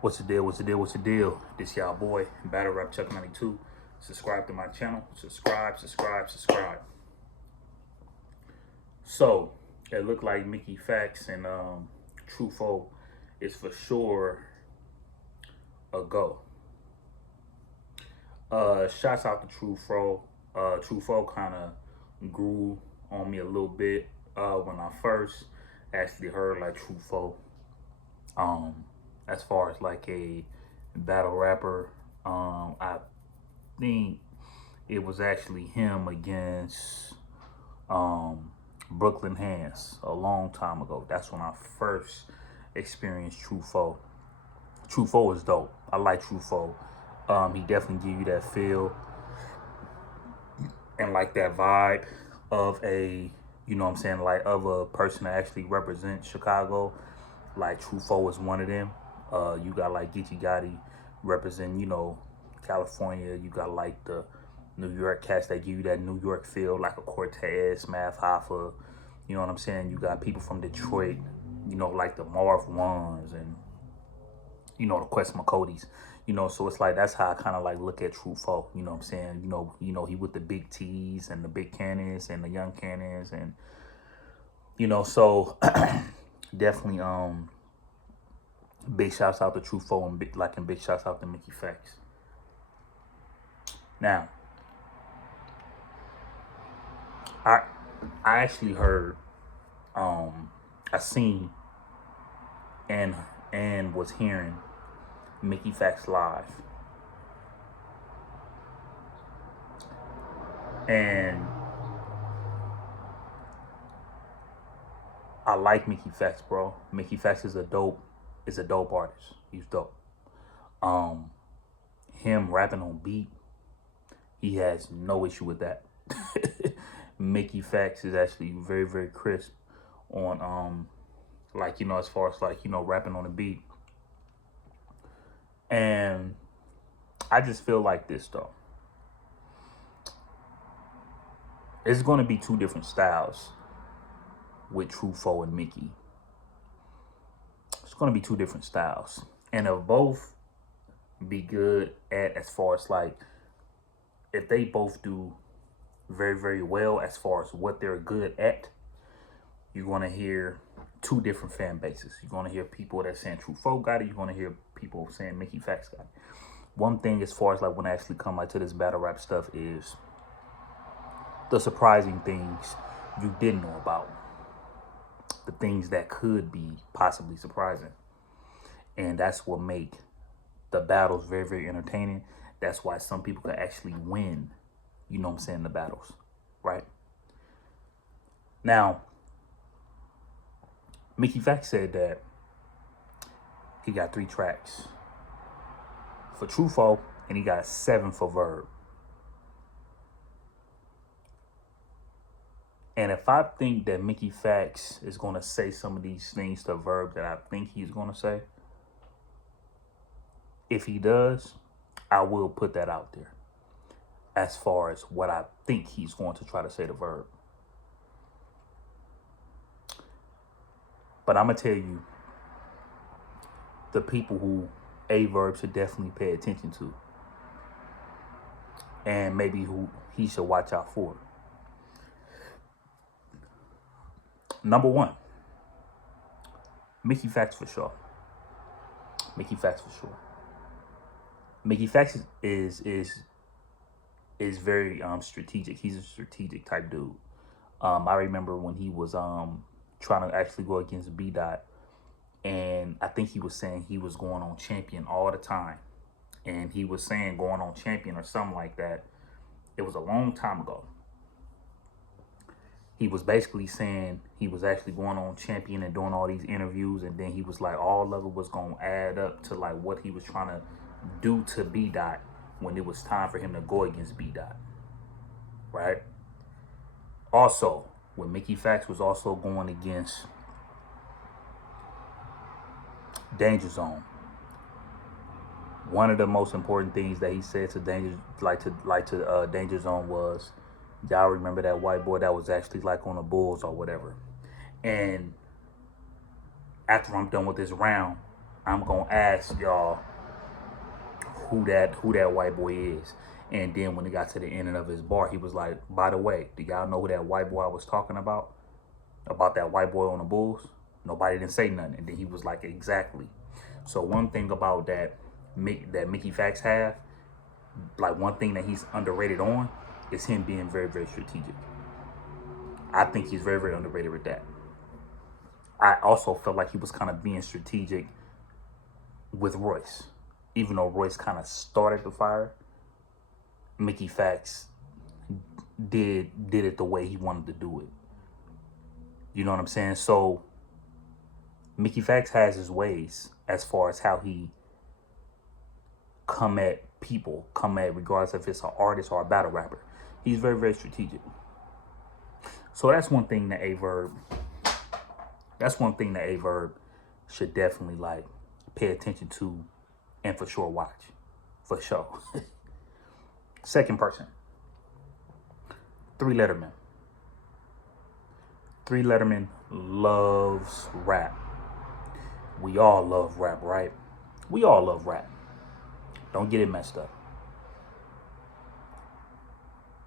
What's the deal? What's the deal? What's the deal? This y'all boy, Battle Rap Chuck 92. Subscribe to my channel. Subscribe. So, it looked like Mickey Factz and Truffaut is for sure a go. Shouts out to Truffaut. Truffaut kind of grew on me a little bit when I first actually heard like Truffaut. As far as like a battle rapper, I think it was actually him against Brooklyn Hands a long time ago. That's when I first experienced Truffaut. Truffaut is dope. I like Truffaut. He definitely give you that feel and like that vibe of a, you know what I'm saying, like of a person that actually represents Chicago. Like Truffaut is one of them. You got like Geechee Gotti representing, you know, California. You got like the New York cats that give you that New York feel, like a Cortez, Math Hoffa. You know what I'm saying? You got people from Detroit, you know, like the Marv Ones and, you know, the Quest McCody's. You know, so it's like that's how I kind of like look at Truffaut. You know what I'm saying? You know, he with the big T's and the big cannons and the young cannons, and you know, so definitely big shouts out to Truffaut and big shouts out to Mickey Factz. Now, I actually heard, I seen and was hearing Mickey Factz live, and I like Mickey Factz, bro. Mickey Factz is a dope artist. He's dope. Him rapping on beat, he has no issue with that. Mickey Factz is actually very crisp on like, you know, as far as like, you know, rapping on the beat. And I just feel like this though. It's gonna be two different styles with Truffaut and Mickey. It's gonna be two different styles. And they'll both be good at, as far as like, if they both do very well as far as what they're good at, you're gonna hear two different fan bases. You're gonna hear people that saying Truffaut got it. You're gonna hear people saying Mickey Factz got it. One thing as far as like when I actually come like to this battle rap stuff is the surprising things you didn't know about. The things that could be possibly surprising. And that's what make the battles very entertaining. That's why some people can actually win, you know what I'm saying, the battles, right? Now, Mickey Factz said that he got 3 tracks for Truffaut and he got 7 for Verb. And if I think that Mickey Factz is going to say some of these things to Verb that I think he's going to say, if he does, I will put that out there as far as what I think he's going to try to say to Verb. But I'm going to tell you the people who Verb should definitely pay attention to, and maybe who he should watch out for. Number 1, Mickey Factz for sure. Mickey Factz for sure. Mickey Factz is very strategic. He's a strategic type dude. I remember when he was trying to actually go against B Dot, and I think he was saying he was going on Champion all the time, and he was saying going on Champion or something like that. It was a long time ago. He was basically saying he was actually going on Champion and doing all these interviews, and then he was like, all of it was gonna add up to like what he was trying to do to B Dot when it was time for him to go against B Dot, right? Also, when Mickey Factz was also going against Danger Zone, one of the most important things that he said to Danger Zone was, y'all remember that white boy that was actually like on the Bulls or whatever. And after I'm done with this round, I'm gonna ask y'all who that white boy is. And then when he got to the end of his bar, he was like, by the way, do y'all know who that white boy I was talking about? About that white boy on the Bulls? Nobody didn't say nothing. And then he was like, exactly. So one thing about that Mickey Factz have, like one thing that he's underrated on, is him being very, very strategic. I think he's very, very underrated with that. I also felt like he was kind of being strategic with Royce. Even though Royce kind of started the fire, Mickey Factz did it the way he wanted to do it. You know what I'm saying? So Mickey Factz has his ways as far as how he come at people, regardless if it's an artist or a battle rapper. He's very, very strategic. So that's one thing that Verb should definitely like pay attention to and for sure watch. For sure. Second person. 3 Letterman. 3 Letterman loves rap. We all love rap, right? We all love rap. Don't get it messed up.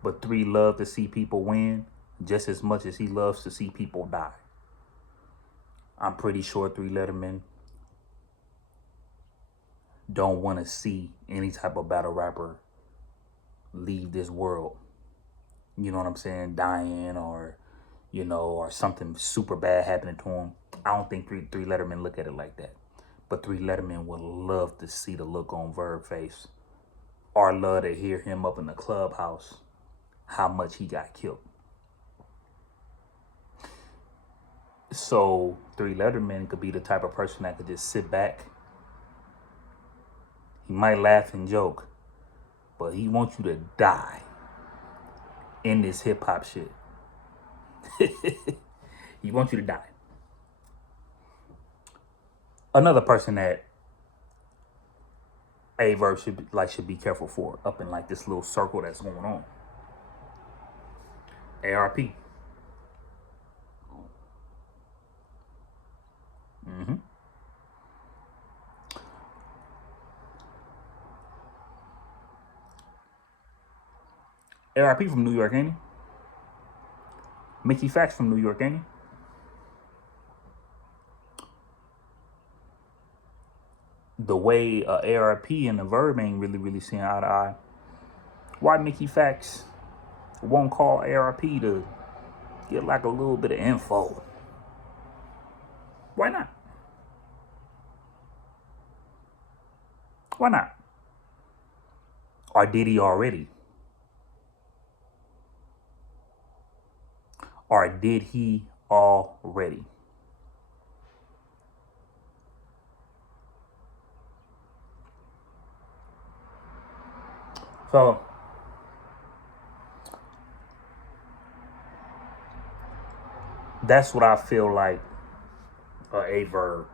But 3 love to see people win just as much as he loves to see people die. I'm pretty sure 3 Letterman don't want to see any type of battle rapper leave this world. You know what I'm saying? Dying or, you know, or something super bad happening to him. I don't think 3 Letterman look at it like that. But 3 Letterman would love to see the look on Verb face. Or love to hear him up in the clubhouse how much he got killed. So 3 Letterman could be the type of person that could just sit back. He might laugh and joke, but he wants you to die in this hip hop shit. He wants you to die. Another person that Verb should be careful for up in like this little circle that's going on. ARP. ARP from New York, ain't he? Mickey Factz from New York, ain't he? The way ARP and the Verb ain't really seeing eye to eye. Why Mickey Factz won't call ARP to get like a little bit of info? Why not? Why not? Or did he already? Or did he already? So that's what I feel like Verb.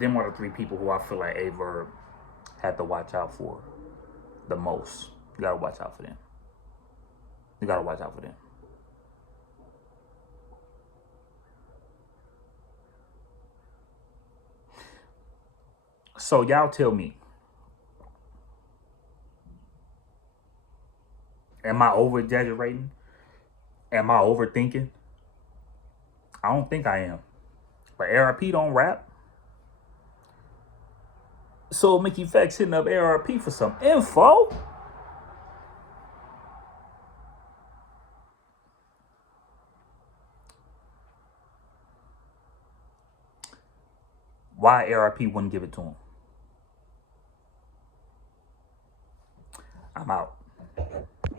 Them are the 3 people who I feel like Verb had to watch out for the most. You gotta watch out for them. You gotta watch out for them. So y'all tell me, am I over exaggerating? Am I overthinking? I don't think I am. But ARP don't rap. So Mickey Factz hitting up ARP for some info. Why ARP wouldn't give it to him? I'm out.